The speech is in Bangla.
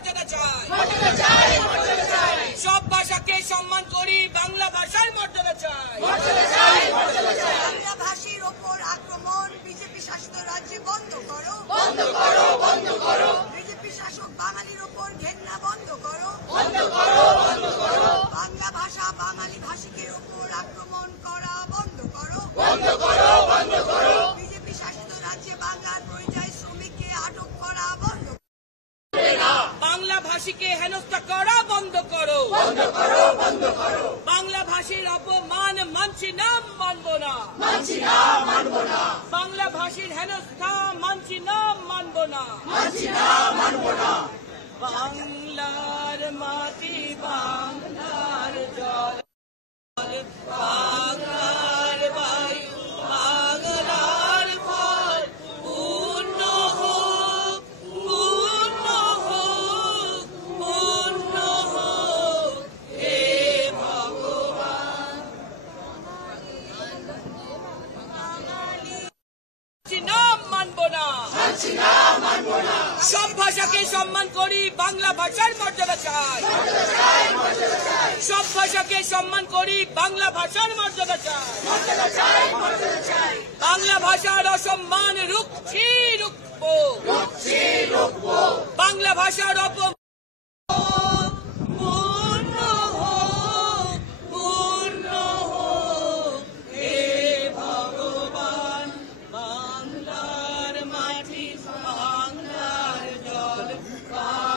মর্যাদা চাই, সব ভাষাকে সম্মান করি, বাংলা ভাষার মর্যাদা চাই। বাংলা ভাষীর ওপর আক্রমণ বিজেপি শাসিত রাজ্যে বন্ধ করো, বিজেপি শাসক বাঙালির ওপর ঘেন্না বন্ধ করো, বাংলা ভাষা বাঙালি ভাষিকের ওপর আক্রমণ করা বন্ধ করো, বিজেপি শাসিত রাজ্যে বাংলার পরিযায়ী শ্রমিককে আটক করা বন্ধ করো, বাংলা ভাষীকে হেনস্থা করা বন্ধ করো, বাংলা ভাষীর অপমান মানছি না, মানব না, বাংলা ভাষীর হেনস্থা মানছি না, মানব না, বাংলার মাটি বাংলার জল, বাংলার বায়ু বাংলার ফল, পূর্ণ হোক, পূর্ণ হোক, পূর্ণ হোক, হে ভগবান। মানব না, সব ভাষাকে সম্মান করি, বাংলা ভাষার মর্যাদা চাই, সব ভাষাকে সম্মান করি, বাংলা ভাষার মর্যাদা চাই, বাংলা ভাষার অসম্মান রুখছি, রুখবো, বাংলা ভাষার অপমান